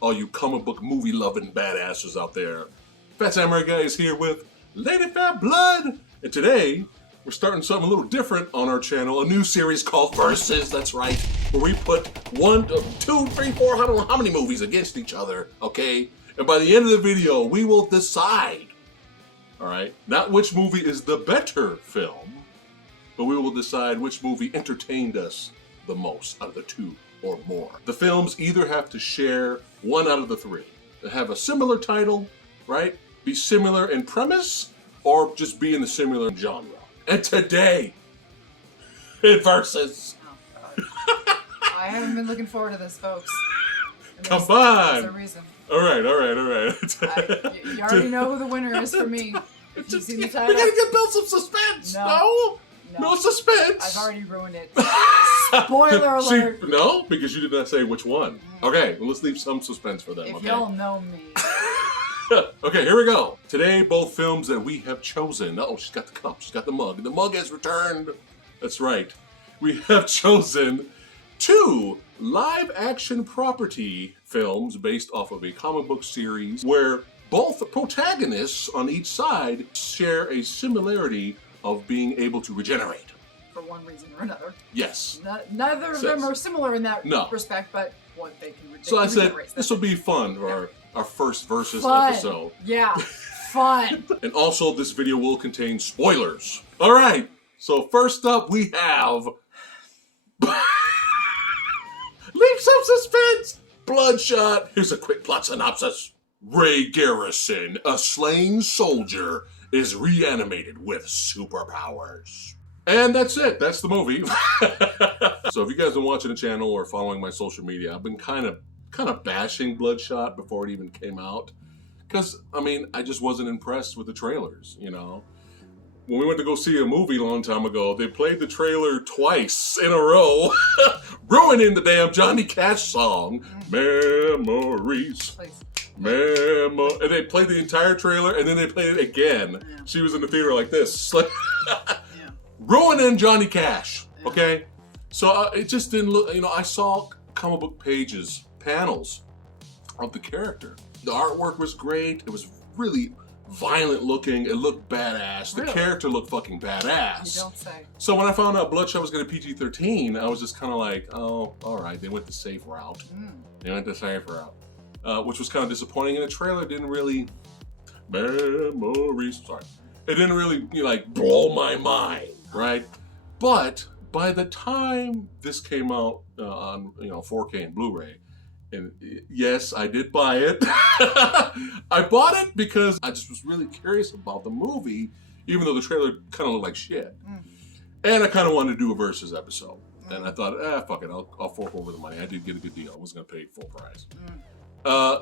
all you comic book movie loving badasses out there. PhatSamuraiGuy is here with Lady Phat Blood, and today we're starting something a little different on our channel, a new series called Versus, that's right, where we put 1, 2, 3, 4, I don't know how many movies against each other, okay? And by the end of the video, we will decide, all right, not which movie is the better film, but we will decide which movie entertained us the most out of the two or more. The films either have to share one out of the three. They have a similar title, right? Be similar in premise, or just be in the similar genre. And today, in Versus. Oh, I haven't been looking forward to this, folks. Come on! There's a reason. All right. You already know who the winner is for me. If you've seen the title. We gotta build some suspense! No suspense! I've already ruined it. Spoiler alert! See, no, because you did not say which one. Okay, well, let's leave some suspense for them, if okay? y'all know me. Okay, here we go. Today, both films that we have chosen. Oh, she's got the cup, she's got the mug. The mug has returned. That's right. We have chosen 2 live-action property films based off of a comic book series where both protagonists on each side share a similarity of being able to regenerate. For one reason or another. Yes. Neither of them are similar in that respect, but what they can regenerate. So I said, this will be fun for our first Versus episode. Yeah, fun. And also, this video will contain spoilers. All right, so first up we have... Leave some suspense! Bloodshot. Here's a quick plot synopsis. Ray Garrison, a slain soldier, is reanimated with superpowers. And that's it. That's the movie. So if you guys have been watching the channel or following my social media, I've been kind of bashing Bloodshot before it even came out. Because, I mean, I just wasn't impressed with the trailers, you know. When we went to go see a movie a long time ago, they played the trailer twice in a row, ruining the damn Johnny Cash song, Memories. Please. And they played the entire trailer, and then they played it again. Yeah. She was in the theater like this. Ruining Johnny Cash, okay? So it just didn't look, you know, I saw comic book pages, panels of the character. The artwork was great. It was really violent looking. It looked badass. The character looked fucking badass. You don't say. So when I found out Bloodshot was going to PG-13, I was just kind of like, oh, all right. They went the safe route. They went the safe route. Which was kind of disappointing. And the trailer didn't really... Memories. Sorry. It didn't really, you know, like, blow my mind, right? But by the time this came out on, you know, 4K and Blu-ray, and yes, I did buy it. I bought it because I just was really curious about the movie, even though the trailer kind of looked like shit. And I kind of wanted to do a Versus episode. And I thought, fuck it, I'll fork over the money. I did get a good deal. I was going to pay full price.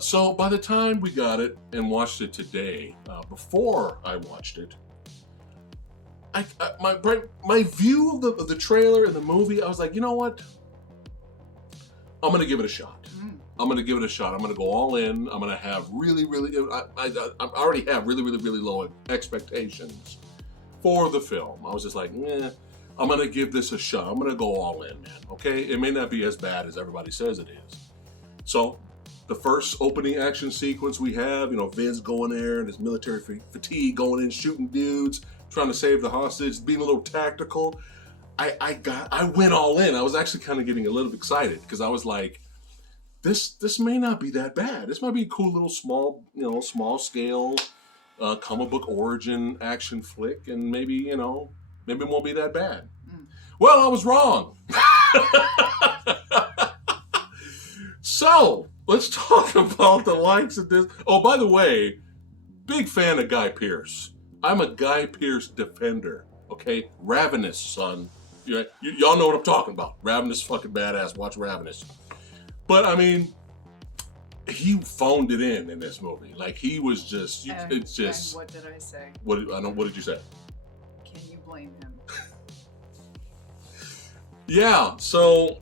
So by the time we got it and watched it today, before I watched it, my view of the trailer and the movie, I was like, you know what? I'm going to give it a shot. I'm going to give it a shot. I'm going to go all in. I'm going to have I already have really low expectations for the film. I was just like, I'm going to give this a shot. I'm going to go all in, man. Okay? It may not be as bad as everybody says it is. So the first opening action sequence we have, you know, Vince going there and his military fatigue, going in, shooting dudes, trying to save the hostage, being a little tactical. I went all in. I was actually kind of getting a little excited because I was like, this may not be that bad. This might be a cool little small scale comic book origin action flick, and maybe it won't be that bad. Well, I was wrong. So let's talk about the likes of this. Oh, by the way, big fan of Guy Pearce. I'm a Guy Pearce defender. Okay, Ravenous, son. Y'all know what I'm talking about. Ravenous, fucking badass. Watch Ravenous. But I mean, he phoned it in this movie. Like he was just. It's just. And what did I say? What did you say? Can you blame him? Yeah. So.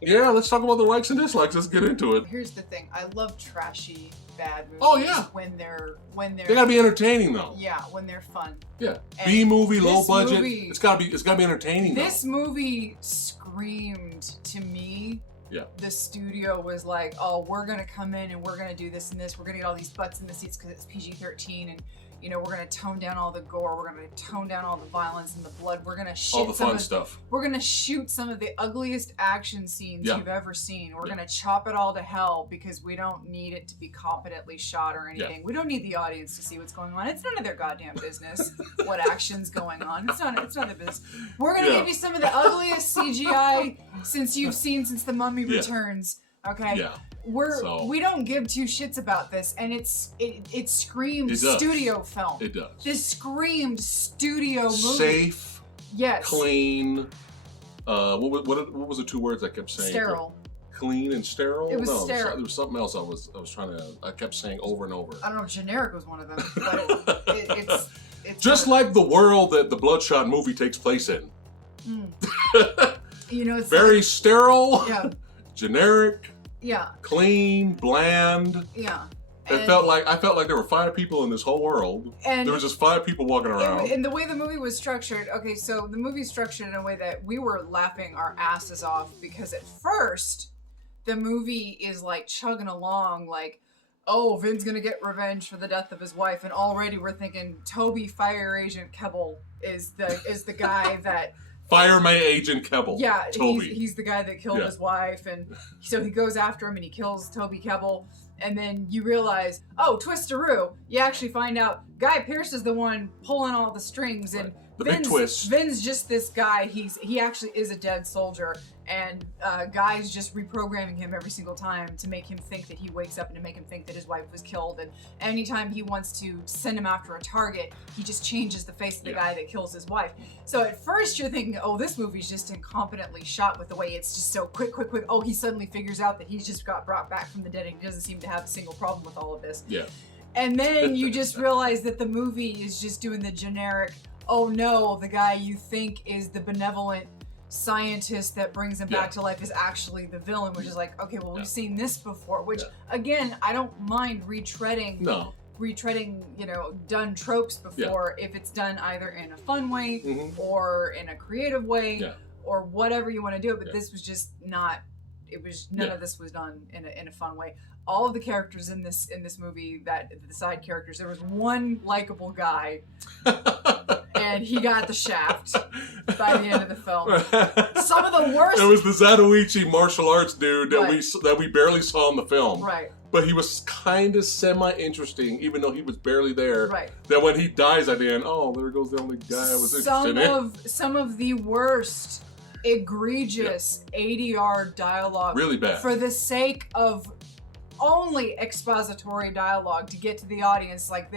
Yeah, let's talk about the likes and dislikes. Let's get into it. Here's the thing. I love trashy bad movies. Oh yeah. When they're they gotta be entertaining though. Yeah, when they're fun. Yeah. B movie, low budget. It's gotta be entertaining. This movie screamed to me the studio was like, oh, we're gonna come in and we're gonna do this and this. We're gonna get all these butts in the seats because it's PG-13, and you know, we're gonna tone down all the gore. We're gonna tone down all the violence and the blood. We're gonna all the fun stuff. We're gonna shoot some of the ugliest action scenes you've ever seen. We're gonna chop it all to hell because we don't need it to be competently shot or anything. We don't need the audience to see what's going on. It's none of their goddamn business what action's going on. It's not their business. We're gonna give you some of the ugliest CGI since the Mummy Returns. Okay. Yeah. We don't give two shits about this, and it screamed studio film. It does. This screamed studio movie. Safe. Yes. Clean. What was the two words I kept saying? Sterile. Clean and sterile. It was sterile. There was something else I kept saying over and over. I don't know if generic was one of them, but it's just like the world that the Bloodshot movie takes place in. You know, it's very sterile. Yeah. Generic. Yeah. Clean, bland. Yeah. I felt like there were 5 people in this whole world. And there was just 5 people walking around. And the way the movie was structured, okay, so the movie's structured in a way that we were laughing our asses off because at first the movie is like chugging along like, oh, Vin's gonna get revenge for the death of his wife, and already we're thinking Toby Fire Agent Kebbell is the guy that Fire my Agent Kebbell. Yeah, Toby. He's the guy that killed his wife, and so he goes after him and he kills Toby Kebbell. And then you realize, oh, twistaroo. You actually find out Guy Pearce is the one pulling all the strings, and the big twist. Vin's just this guy. He actually is a dead soldier, and Guy's just reprogramming him every single time to make him think that he wakes up and to make him think that his wife was killed. And anytime he wants to send him after a target, he just changes the face of the guy that kills his wife. So at first you're thinking, oh, this movie's just incompetently shot with the way it's just so quick. Oh, he suddenly figures out that he's just got brought back from the dead and he doesn't seem to have a single problem with all of this. Yeah. And then you just realize that the movie is just doing the generic, oh no, the guy you think is the benevolent scientist that brings him back to life is actually the villain, which is like, okay, well, we've seen this before, which again, I don't mind retreading, you know, done tropes before if it's done either in a fun way or in a creative way or whatever you want to do. But this was just not, it was, none of this was done in a fun way. All of the characters in this movie, the side characters, there was one likable guy and he got the shaft by the end of the film. Some of the worst. It was the Zatoichi martial arts dude that we barely saw in the film. Right. But he was kind of semi-interesting, even though he was barely there. Right. That when he dies at the end, oh, there goes the only guy I was interested in. Some of the worst, egregious ADR dialogue. Really bad. For the sake of only expository dialogue to get to the audience, like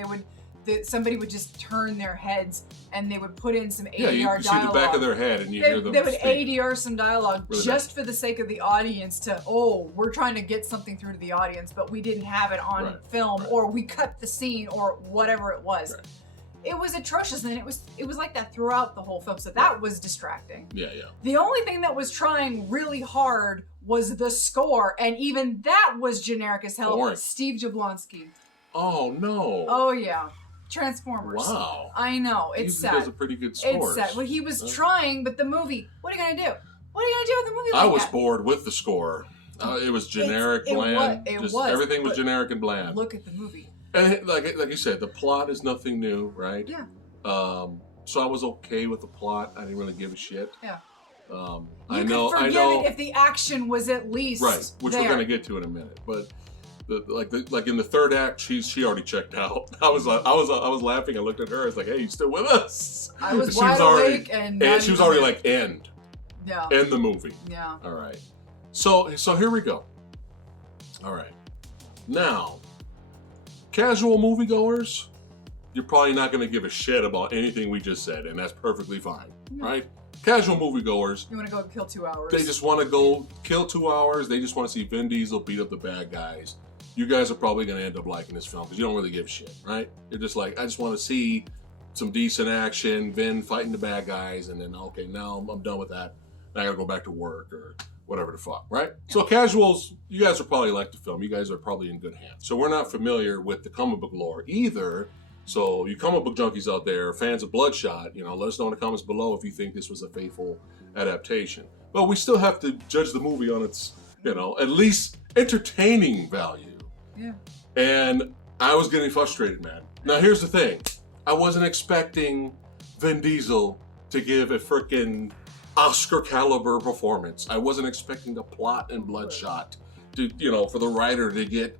somebody would just turn their heads and they would put in some ADR dialogue. You see the back of their head and you hear them They would speak. ADR some dialogue really just for the sake of the audience to, oh, we're trying to get something through to the audience, but we didn't have it on film, or we cut the scene, or whatever it was. Right. It was atrocious, and it was like that throughout the whole film, so that was distracting. Yeah. The only thing that was trying really hard was the score, and even that was generic as hell. Boring. Steve Jablonsky. Oh, no. Oh, yeah. Transformers. Wow. I know. It's sad. He does a pretty good score. It's sad. Well, he was trying, but the movie, what are you going to do? What are you going to do with the movie like I was that? bored with the score. It was generic, bland. Everything was generic and bland. Look at the movie. And like you said, the plot is nothing new, right? Yeah. So I was okay with the plot. I didn't really give a shit. Yeah. I know. It if the action was at least which we're gonna get to in a minute. But like in the third act, she already checked out. I was laughing. I looked at her. I was like, "Hey, you still with us?" I was wide awake, and she was already like, "End." Yeah. End the movie. Yeah. All right. So here we go. All right. Now, casual moviegoers, you're probably not going to give a shit about anything we just said, and that's perfectly fine, right? Casual moviegoers. You want to go kill 2 hours. They just want to go kill 2 hours. They just want to see Vin Diesel beat up the bad guys. You guys are probably going to end up liking this film because you don't really give a shit, right? You're just like, I just want to see some decent action, Vin fighting the bad guys, and then, okay, now I'm done with that. Now I got to go back to work or whatever the fuck, right? So casuals, you guys are probably like the film. You guys are probably in good hands. So we're not familiar with the comic book lore either. So you comic book junkies out there, fans of Bloodshot, let us know in the comments below if you think this was a faithful adaptation. But we still have to judge the movie on its You know, at least entertaining value. Yeah. And I was getting frustrated, man. Now here's the thing. I wasn't expecting Vin Diesel to give a freaking Oscar caliber performance. I wasn't expecting the plot in Bloodshot to, you know, for the writer to get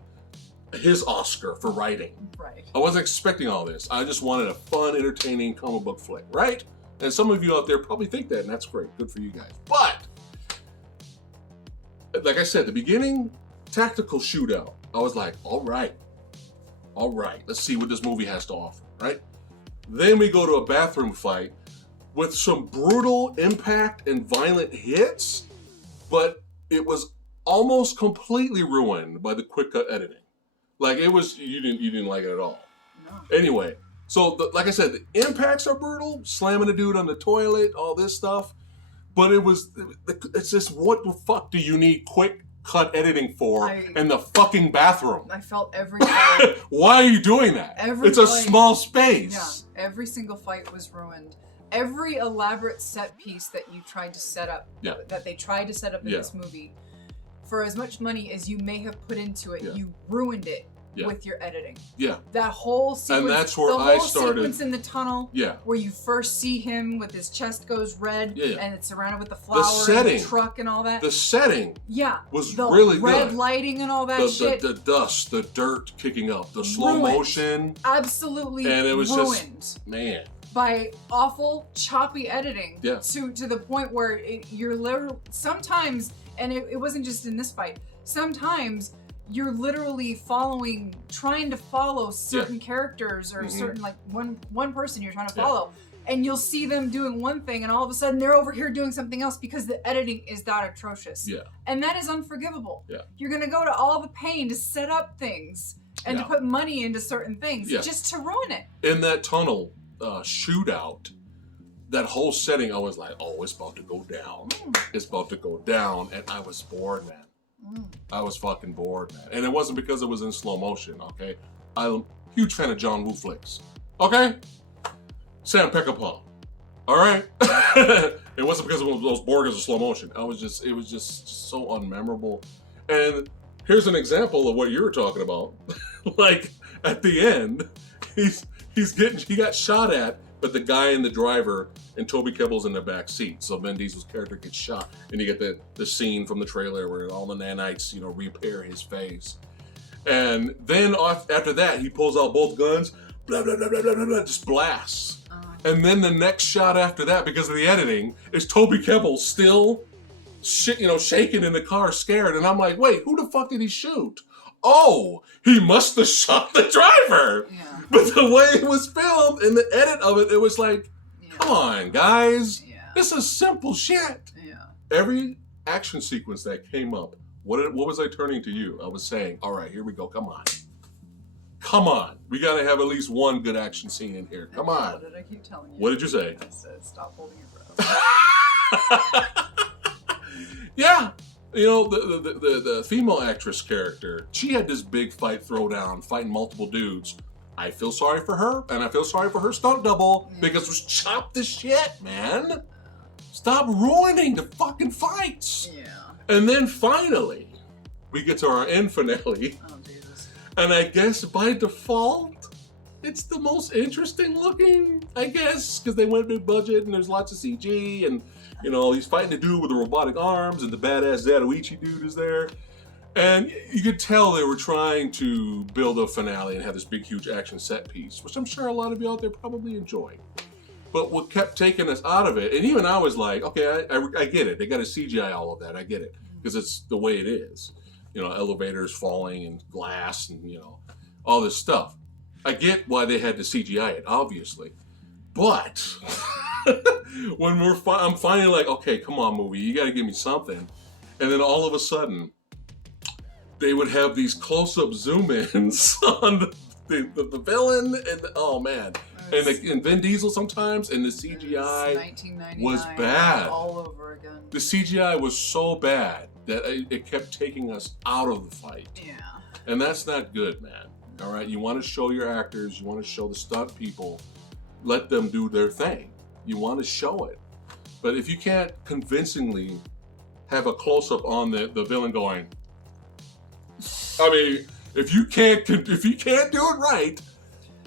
his Oscar for writing. Right. I wasn't expecting all this. I just wanted a fun, entertaining comic book flick, right? And some of you out there probably think that, and that's great. Good for you guys. But, like I said, the beginning tactical shootout, I was like, all right, let's see what this movie has to offer, right? Then we go to a bathroom fight with some brutal impact and violent hits, but it was almost completely ruined by the quick cut editing. Like it was, you didn't like it at all. No. Anyway, so like I said, the impacts are brutal, slamming a dude on the toilet, all this stuff. But it's just, what the fuck do you need quick cut editing for in the fucking bathroom? I felt every fight. Why are you doing that? It's a small space. Yeah, every single fight was ruined. Every elaborate set piece that you tried to set up, that they tried to set up in this movie, for as much money as you may have put into it, you ruined it with your editing. Yeah. That whole sequence, and that's where I started. Sequence in the tunnel, where you first see him with his chest goes red, and it's surrounded with the flower and the truck and all that. The setting, was the really red good. Lighting and all that shit. The dust, the dirt kicking up, the slow motion, absolutely, and it was ruined. Just man. By awful, choppy editing to the point where you're literally sometimes, and it wasn't just in this fight. Sometimes you're literally trying to follow certain characters or certain like one person you're trying to follow, and you'll see them doing one thing, and all of a sudden they're over here doing something else because the editing is that atrocious. Yeah, and that is unforgivable. Yeah, you're gonna go to all the pain to set up things and to put money into certain things just to ruin it. In that tunnel shootout, that whole setting, I was like, oh, it's about to go down. It's about to go down, and I was bored, man. I was fucking bored, man. And it wasn't because it was in slow motion, okay? I'm a huge fan of John Woo flicks, okay? Sam Peckinpah, all right? It wasn't because of those Borgers in slow motion. It was just so unmemorable. And here's an example of what you were talking about. Like, at the end, he got shot at, but the guy and the driver and Toby Kebbell's in the back seat. So Vin Diesel's character gets shot, and you get the scene from the trailer where all the nanites, repair his face. And then after that, he pulls out both guns, blah, blah, blah, blah, blah, blah, just blasts. And then the next shot after that, because of the editing, is Toby Kebbell still shaking in the car, scared. And I'm like, wait, who the fuck did he shoot? Oh, he must have shot the driver. Yeah. But the way it was filmed and the edit of it, it was like, come on, guys. Yeah. This is simple shit. Yeah. Every action sequence that came up, what was I turning to you? I was saying, all right, here we go. Come on. Come on. We got to have at least one good action scene in here. Come on. What did I keep telling you? What did you say? I said, stop holding your breath. Yeah. The female actress character, she had this big fight throwdown, fighting multiple dudes. I feel sorry for her, and I feel sorry for her stunt double, because it was chopped to shit, man. Stop ruining the fucking fights. Yeah. And then finally, we get to our end finale. Oh, Jesus. And I guess by default, it's the most interesting looking, I guess, because they went big budget and there's lots of CG, and he's fighting the dude with the robotic arms, and the badass Zatoichi dude is there. And you could tell they were trying to build a finale and have this big, huge action set piece, which I'm sure a lot of you out there probably enjoyed. But what kept taking us out of it, and even I was like, okay, I get it. They got to CGI all of that. I get it. Because it's the way it is. Elevators falling and glass and, all this stuff. I get why they had to CGI it, obviously. But when I'm finally like, okay, come on, movie, you got to give me something. And then all of a sudden, they would have these close-up zoom-ins on the villain, and oh man, and Vin Diesel sometimes, and the CGI was bad. All over again. The CGI was so bad that it kept taking us out of the fight. Yeah. And that's not good, man. All right, you want to show your actors, you want to show the stunt people, let them do their thing. You want to show it, but if you can't convincingly have a close-up on the villain going. I mean, if you can't do it right,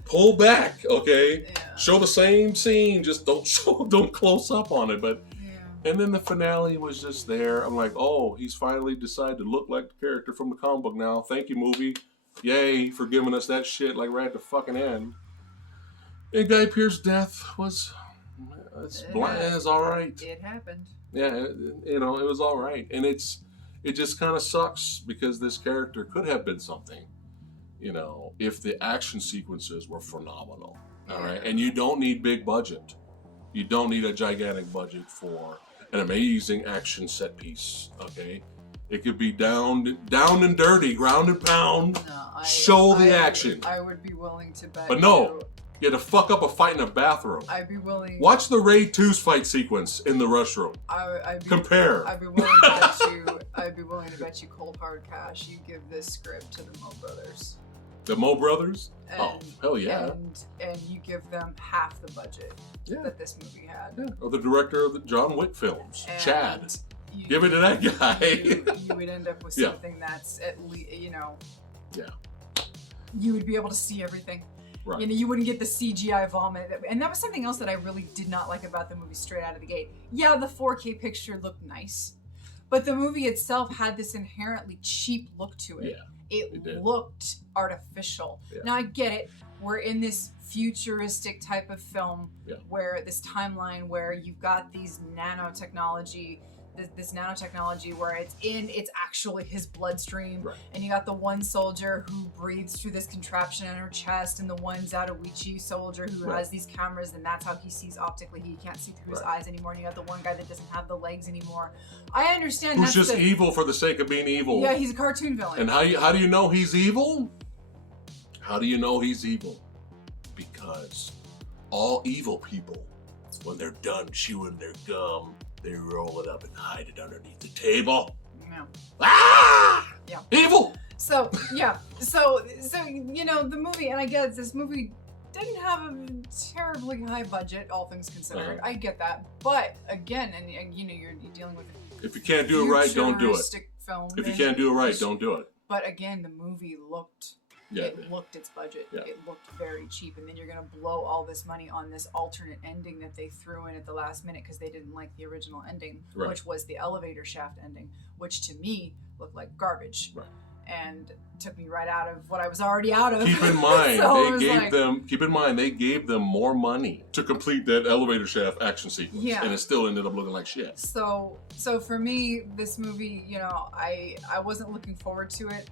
pull back, okay? Yeah. Show the same scene, just don't close up on it. But and then the finale was just there. I'm like, oh, he's finally decided to look like the character from the comic book now. Thank you, movie. Yay for giving us that shit like right at the fucking end. And Guy Pearce's death was, it's all right. It happened. Yeah, it was all right. And it just kind of sucks because this character could have been something, if the action sequences were phenomenal. All right. And you don't need big budget. You don't need a gigantic budget for an amazing action set piece. Okay. It could be down and dirty, ground and pound. No, show the action. I would be willing to bet. But no. You had to fuck up a fight in a bathroom. I'd be willing. Watch the Raid 2's fight sequence in the restroom. Compare. I'd be willing to bet you cold hard cash you give this script to the Mo brothers. The Mo brothers? Oh, hell yeah. And you give them half the budget that this movie had. Yeah. Or the director of the John Wick films, Chad. Give it to that guy. You would end up with something that's at least, Yeah. You would be able to see everything. Right. You wouldn't get the CGI vomit. And that was something else that I really did not like about the movie straight out of the gate. Yeah, the 4K picture looked nice, but the movie itself had this inherently cheap look to it. Yeah, it looked artificial. Yeah. Now I get it. We're in this futuristic type of film where this timeline where you've got these nanotechnology where it's actually his bloodstream, and you got the one soldier who breathes through this contraption in her chest, and the one Zatoichi soldier who has these cameras, and that's how he sees optically. He can't see through his eyes anymore, and you got the one guy that doesn't have the legs anymore. I understand who's just evil for the sake of being evil. Yeah, he's a cartoon villain. And how do you know he's evil? How do you know he's evil? Because all evil people, when they're done chewing their gum, they roll it up and hide it underneath the table. Yeah. Ah! Yeah. Evil! So, yeah. So, the movie, and I guess this movie didn't have a terribly high budget, all things considered. I get that. But, again, and you're dealing with if you can't do it right, don't do it. Film if you can't do it right, don't do it. But, again, the movie looked... Yeah. It looked its budget. Yeah. It looked very cheap. And then you're going to blow all this money on this alternate ending that they threw in at the last minute because they didn't like the original ending, which was the elevator shaft ending, which to me looked like garbage. Right. And took me right out of what I was already out of. Keep in mind, they gave them more money to complete that elevator shaft action sequence. Yeah. And it still ended up looking like shit. So for me, this movie, I wasn't looking forward to it.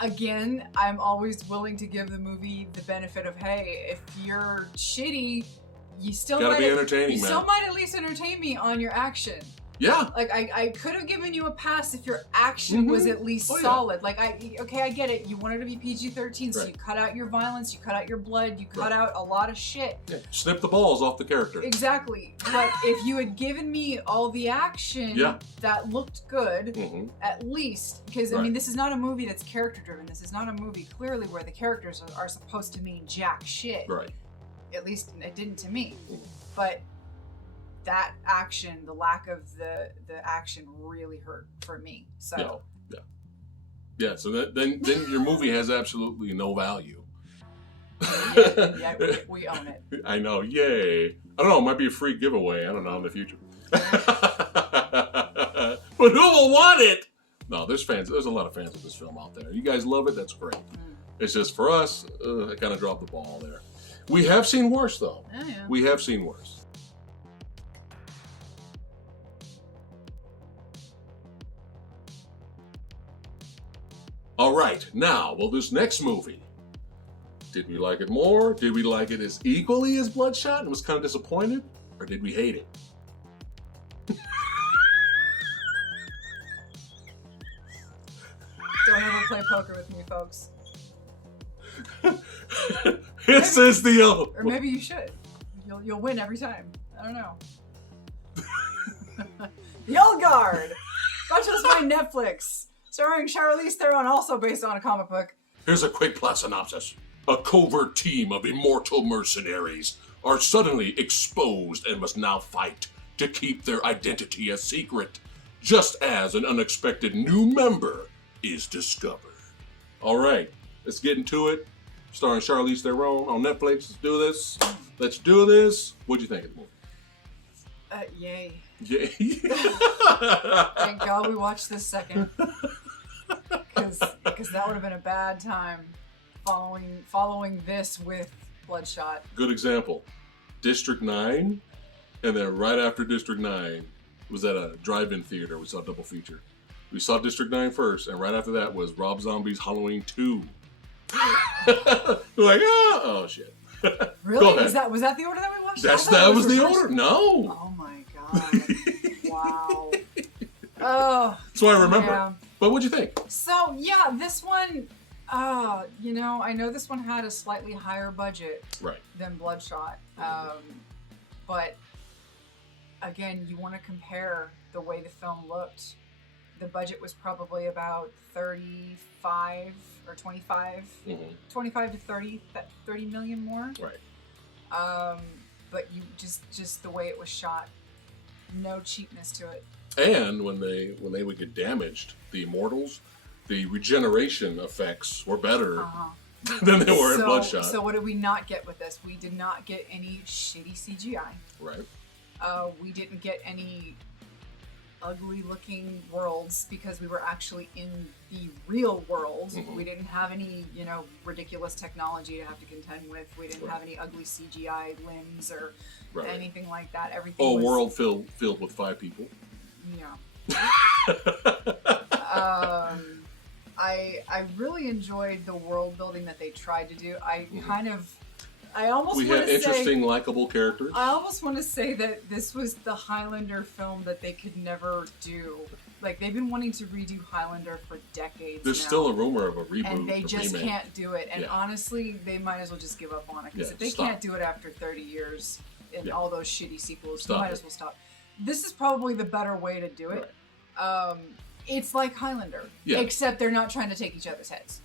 Again, I'm always willing to give the movie the benefit of, hey, if you're shitty, you still might at least entertain me on your action. Yeah. Like, I could have given you a pass if your action was at least solid. Yeah. Like, I get it. You wanted to be PG-13, so you cut out your violence, you cut out your blood, you cut out a lot of shit. Yeah. Snip the balls off the character. Exactly. But if you had given me all the action that looked good, at least, because, I mean, this is not a movie that's character-driven. This is not a movie, clearly, where the characters are supposed to mean jack shit. Right. At least it didn't to me. But... that action, the lack of the action really hurt for me. So yeah. So then your movie has absolutely no value. We own it. I know. Yay! I don't know. It might be a free giveaway. I don't know in the future. But who will want it? No, there's fans. There's a lot of fans of this film out there. You guys love it. That's great. It's just for us. I kind of dropped the ball there. We have seen worse, though. Oh, yeah. We have seen worse. All right, now, well, this next movie, did we like it more? Did we like it as equally as Bloodshot and was kind of disappointed? Or did we hate it? Don't ever play poker with me, folks. This is the... or maybe you should. You'll win every time. I don't know. The Old Guard! Watch this on Netflix. Starring Charlize Theron, also based on a comic book. Here's a quick plot synopsis. A covert team of immortal mercenaries are suddenly exposed and must now fight to keep their identity a secret. just as an unexpected new member is discovered. All right, let's get into it. Starring Charlize Theron on Netflix. Let's do this. What'd you think of the movie? Yay. Yay. Thank God we watched this second. Because that would have been a bad time following this with Bloodshot. Good example. District 9, and then right after District 9 was at a drive-in theater. We saw a double feature. We saw District 9 first, and right after that was Rob Zombie's Halloween 2. We're like, oh shit. Really? Was that the order that we watched? That was the order. No. Oh my God. Wow. Oh. That's why I remember. Yeah. But what'd you think? So yeah, this one, I know this one had a slightly higher budget than Bloodshot. But again, you want to compare the way the film looked. The budget was probably about 35 or 25, 25 to 30 million more. Right. But you just the way it was shot, no cheapness to it. And when they would get damaged, the immortals, the regeneration effects were better than they were in Bloodshot. So what did we not get with this? We did not get any shitty CGI. Right. We didn't get any ugly looking worlds because we were actually in the real world. We didn't have any, ridiculous technology to have to contend with. We didn't have any ugly CGI limbs or anything like that. Everything was... world filled with 5 people. Yeah. I really enjoyed the world building that they tried to do. We had interesting, likable characters. I almost want to say that this was the Highlander film that they could never do. Like, they've been wanting to redo Highlander for decades There's now, still a rumor of a reboot. and they just remake. Can't do it. And honestly, they might as well just give up on it. Because if they can't do it after 30 years in all those shitty sequels, they might as well stop. This is probably the better way to do it. Right. It's like Highlander, except they're not trying to take each other's heads.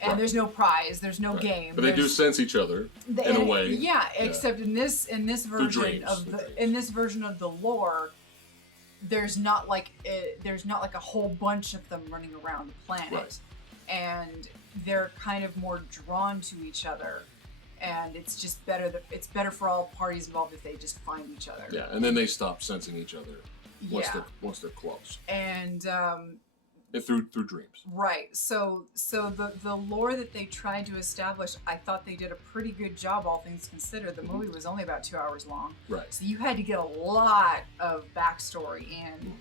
And there's no prize, there's no game. But they do sense each other in a way. Yeah, except in this version of the lore, there's not like a whole bunch of them running around the planet, and they're kind of more drawn to each other. And it's just better it's better for all parties involved if they just find each other. Yeah, and then they stop sensing each other once they're close. And through dreams. Right. So the lore that they tried to establish, I thought they did a pretty good job, all things considered. The movie was only about 2 hours long. Right. So you had to get a lot of backstory in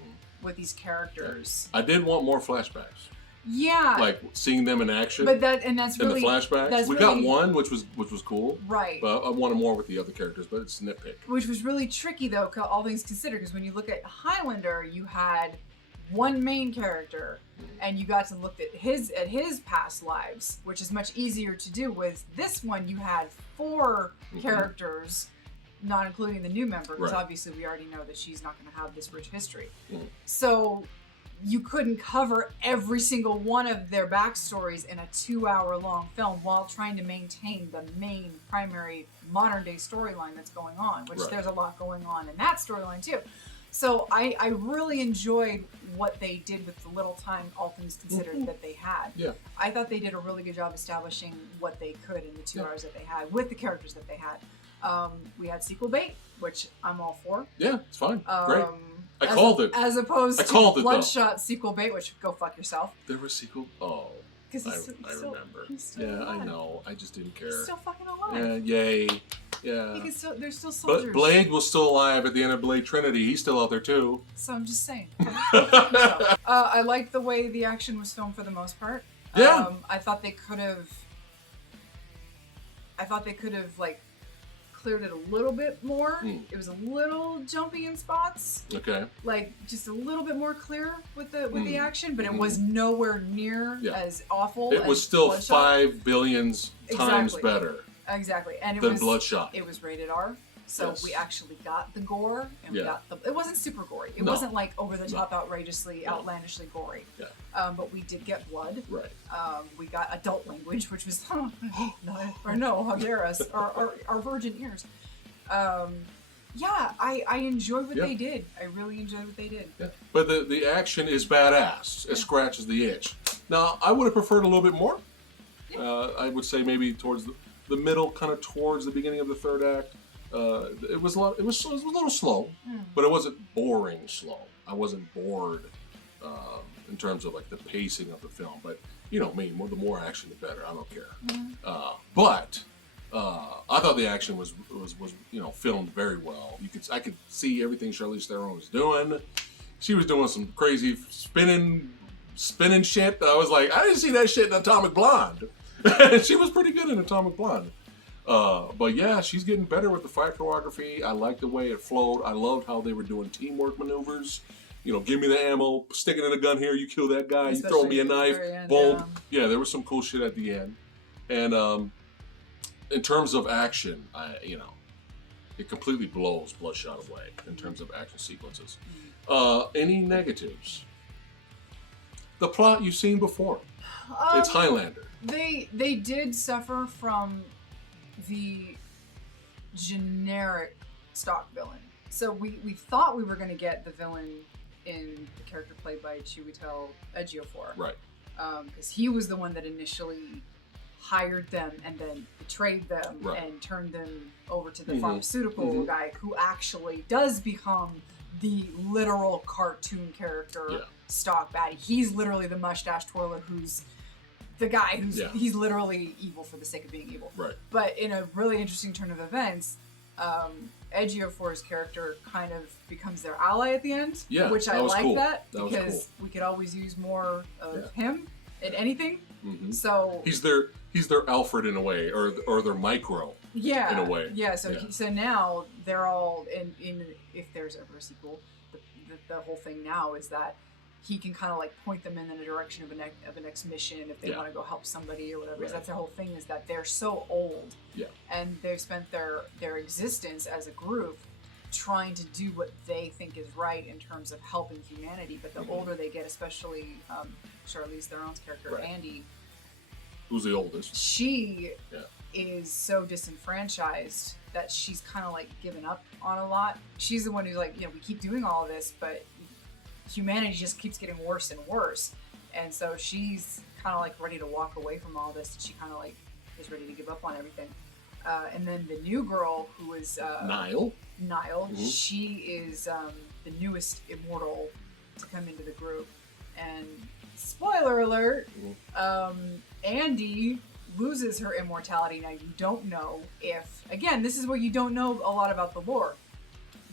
with these characters. I did want more flashbacks. Yeah. Like seeing them in action. But that's really in the flashbacks. We got one, which was cool. Right. But I wanted more with the other characters, but it's nitpick. Which was really tricky though, all things considered, because when you look at Highlander, you had one main character, and you got to look at his past lives, which is much easier to do. With this one, you had 4 characters, not including the new member, because obviously we already know that she's not going to have this rich history. So you couldn't cover every single one of their backstories in a 2-hour-long film while trying to maintain the main primary modern-day storyline that's going on, which there's a lot going on in that storyline too. So I really enjoyed what they did with the little time, all things considered, that they had. Yeah. I thought they did a really good job establishing what they could in the 2 hours that they had with the characters that they had. We had sequel bait, which I'm all for. Yeah, it's fine. Great. I called it. As opposed to Bloodshot sequel bait, which go fuck yourself. There was sequel. Oh. Because I remember. Yeah, alive. I know. I just didn't care. He's still fucking alive. Yeah, yay. Yeah. There's still soldiers. But Blade was still alive at the end of Blade Trinity. He's still out there too. So I'm just saying. I liked the way the action was filmed for the most part. Yeah. I thought they could have like cleared it a little bit more. It was a little jumpy in spots. Okay. Like just a little bit more clear with the action, but it was nowhere near as awful. It was still Bloodshot. 5 billion times better. Exactly. And than Bloodshot. It was rated R. So we actually got the gore, and we got it wasn't super gory. It wasn't like over the top, outrageously, outlandishly gory. Yeah. But we did get blood. Right. We got adult language, which was how dare us, our virgin ears. Yeah, I enjoyed what they did. I really enjoyed what they did. Yeah. But the action is badass. It scratches the itch. Now, I would have preferred a little bit more. Yeah. I would say maybe towards the middle, kind of towards the beginning of the third act. It was a little slow, but it wasn't boring slow. I wasn't bored in terms of like the pacing of the film. But you know me, the more action, the better. I don't care. But I thought the action was filmed very well. I could see everything Charlize Theron was doing. She was doing some crazy spinning shit. I was like, I didn't see that shit in Atomic Blonde. She was pretty good in Atomic Blonde. But yeah, she's getting better with the fight choreography. I liked the way it flowed. I loved how they were doing teamwork maneuvers. You know, give me the ammo, stick it in a gun here, you kill that guy, especially you throw me a knife, end, boom. Yeah, there was some cool shit at the end. And in terms of action, it completely blows Bloodshot away in terms of action sequences. Any negatives? The plot you've seen before. It's Highlander. They did suffer from the generic stock villain. So we thought we were going to get the villain in the character played by Chiwetel Ejiofor. Right. Because he was the one that initially hired them and then betrayed them and turned them over to the pharmaceutical guy who actually does become the literal cartoon character stock baddie. He's literally the mustache twirler who's the guy who's he's literally evil for the sake of being evil. Right. But in a really interesting turn of events, Ejiofor's character kind of becomes their ally at the end. Yeah, which I like that because we could always use more of him in anything. So he's their Alfred in a way, or their Micro. Yeah, in a way. Yeah. So now they're all in. If there's ever a sequel, the whole thing now is that he can kind of like point them in the direction of a next mission if they want to go help somebody or whatever. Right. That's their whole thing, is that they're so old, and they've spent their existence as a group trying to do what they think is right in terms of helping humanity. But the older they get, especially Charlize Theron's character Andy, who's the oldest, she is so disenfranchised that she's kind of like given up on a lot. She's the one who's like, we keep doing all of this, but humanity just keeps getting worse and worse, and so she's kind of like ready to walk away from all this, and she kind of like is ready to give up on everything. And then the new girl, who is Nile, she is the newest immortal to come into the group, and spoiler alert, Andy loses her immortality. Now you don't know if, again, this is where you don't know a lot about the lore.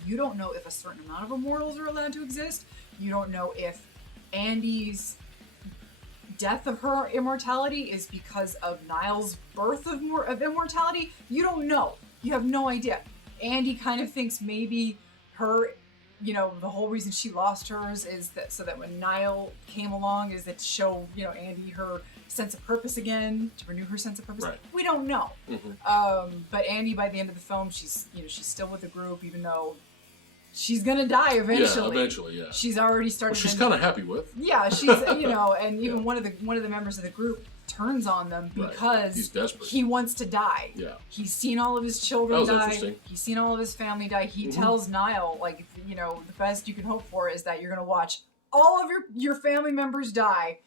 You don't know if a certain amount of immortals are allowed to exist. You don't know if Andy's death of her immortality is because of Niall's birth of immortality. You don't know. You have no idea. Andy kind of thinks maybe her, the whole reason she lost hers is that so that when Niall came along is that to show, Andy her sense of purpose again, to renew her sense of purpose. Right. We don't know. But Andy, by the end of the film, she's still with the group, even though she's gonna die eventually. Yeah, eventually, yeah. She's already started. Well, she's kind of happy with. Yeah, she's and even one of the members of the group turns on them because he's desperate. He wants to die. Yeah, he's seen all of his children die. He's seen all of his family die. He tells Niall, like, the best you can hope for is that you're gonna watch all of your family members die,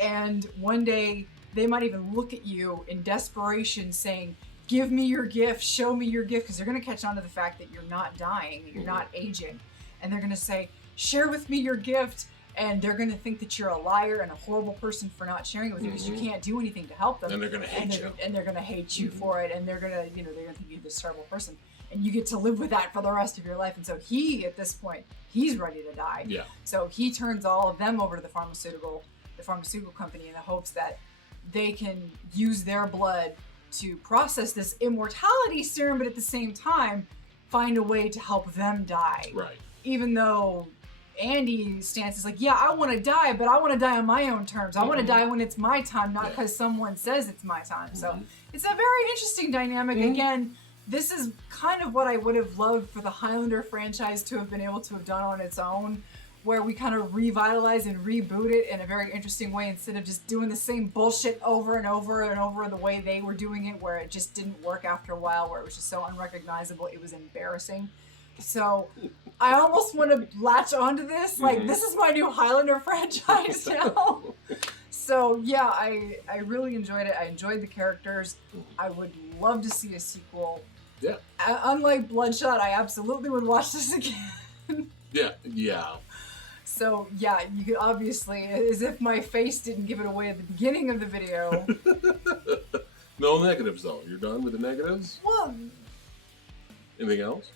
and one day they might even look at you in desperation, saying, give me your gift, show me your gift, because they're going to catch on to the fact that you're not dying, that you're not aging. And they're going to say, share with me your gift, and they're going to think that you're a liar and a horrible person for not sharing it with you because you can't do anything to help them. And they're going to hate you. And they're going to hate you for it, and they're going to, they're going to think you're this terrible person. And you get to live with that for the rest of your life. And so he, at this point, he's ready to die. Yeah. So he turns all of them over to the pharmaceutical company in the hopes that they can use their blood to process this immortality serum, but at the same time find a way to help them die. Right. Even though Andy's stance is like, yeah, I want to die, but I want to die on my own terms. I want to die when it's my time, not because someone says it's my time. So it's a very interesting dynamic. Again, this is kind of what I would have loved for the Highlander franchise to have been able to have done on its own, where we kind of revitalize and reboot it in a very interesting way instead of just doing the same bullshit over and over and over the way they were doing it, where it just didn't work after a while, where it was just so unrecognizable, it was embarrassing. So I almost want to latch onto this. Like, this is my new Highlander franchise now. So yeah, I really enjoyed it. I enjoyed the characters. I would love to see a sequel. Yeah. Unlike Bloodshot, I absolutely would watch this again. Yeah. So yeah, you could obviously, as if my face didn't give it away at the beginning of the video. No negatives though. You're done with the negatives? Well, anything else?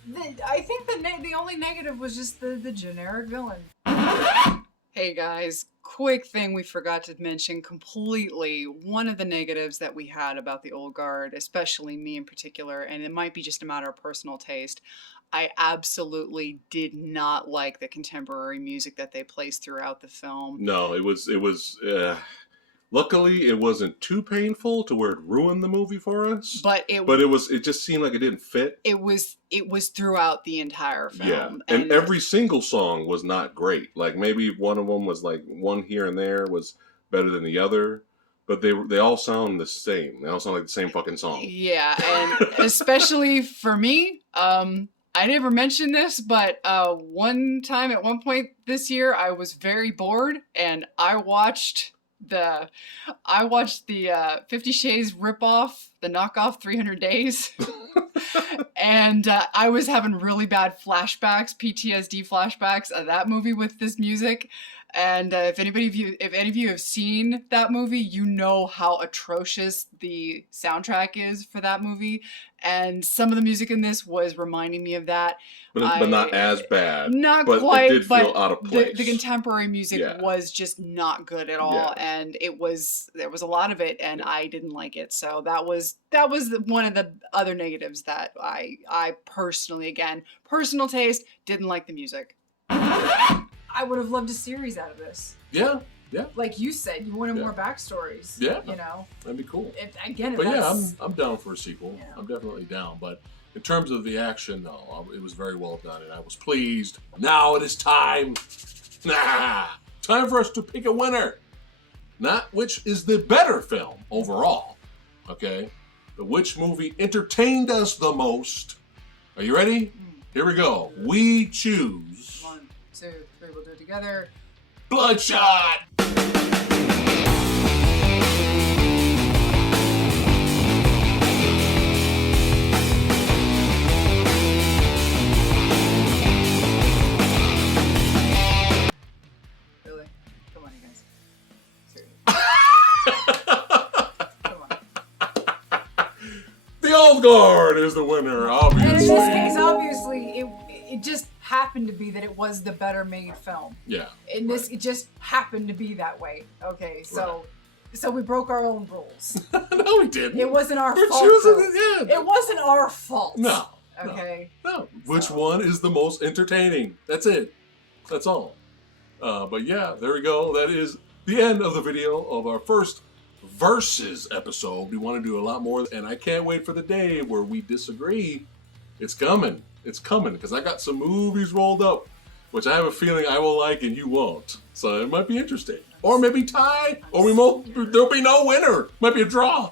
I think the only negative was just the generic villain. Hey guys, quick thing we forgot to mention completely. One of the negatives that we had about the Old Guard, especially me in particular, and it might be just a matter of personal taste, I absolutely did not like the contemporary music that they placed throughout the film. No, it was luckily it wasn't too painful to where it ruined the movie for us. But it just seemed like it didn't fit. It was throughout the entire film. Yeah. And every single song was not great. Like maybe one of them was like one here and there was better than the other. But they all sound the same. They all sound like the same fucking song. Yeah, and especially for me, I never mentioned this, but one time at one point this year, I was very bored, and I watched the 50 Shades ripoff, the knockoff 300 Days, and I was having really bad flashbacks, PTSD flashbacks of that movie with this music. And if any of you have seen that movie, you know how atrocious the soundtrack is for that movie. And some of the music in this was reminding me of that. But not as bad. Not but quite, it did feel out of place. The contemporary music was just not good at all. Yeah. And there was a lot of it, and I didn't like it. So that was one of the other negatives that I personally, again, personal taste, didn't like the music. I would have loved a series out of this. Yeah. Like you said, you wanted more backstories. Yeah. You know? That'd be cool. I'm down for a sequel. Yeah. I'm definitely down. But in terms of the action, no, it was very well done, and I was pleased. Now it is time. Time for us to pick a winner. Not which is the better film overall, okay? But which movie entertained us the most. Are you ready? Here we go. We choose... 1, 2, 3, we'll do it together. Bloodshot! Really? Come on, you guys. Seriously. Come on. The Old Guard is the winner, obviously. And in this case, obviously, it just happened to be that it was the better made film. Yeah. It just happened to be that way. Okay, so we broke our own rules. No, we didn't. It wasn't our We're fault. choosing it. It wasn't our fault. No. Okay. No. Which one is the most entertaining? That's it. That's all. But yeah, there we go. That is the end of the video of our first Versus episode. We want to do a lot more, and I can't wait for the day where we disagree. It's coming. It's coming, because I got some movies rolled up, which I have a feeling I will like and you won't. So it might be interesting. Or maybe tie, or there'll be no winner. Might be a draw.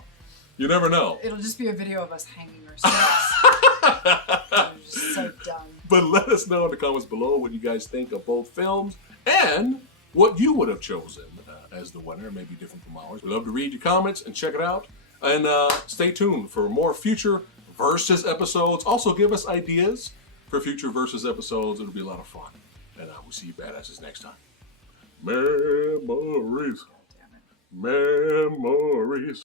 You never know. It'll just be a video of us hanging ourselves. I'm just so done. But let us know in the comments below what you guys think of both films and what you would have chosen as the winner. It may be different from ours. We'd love to read your comments and check it out. And stay tuned for more future Versus episodes. Also, give us ideas for future Versus episodes. It'll be a lot of fun. And we'll see you badasses next time. Memories. God damn it. Memories.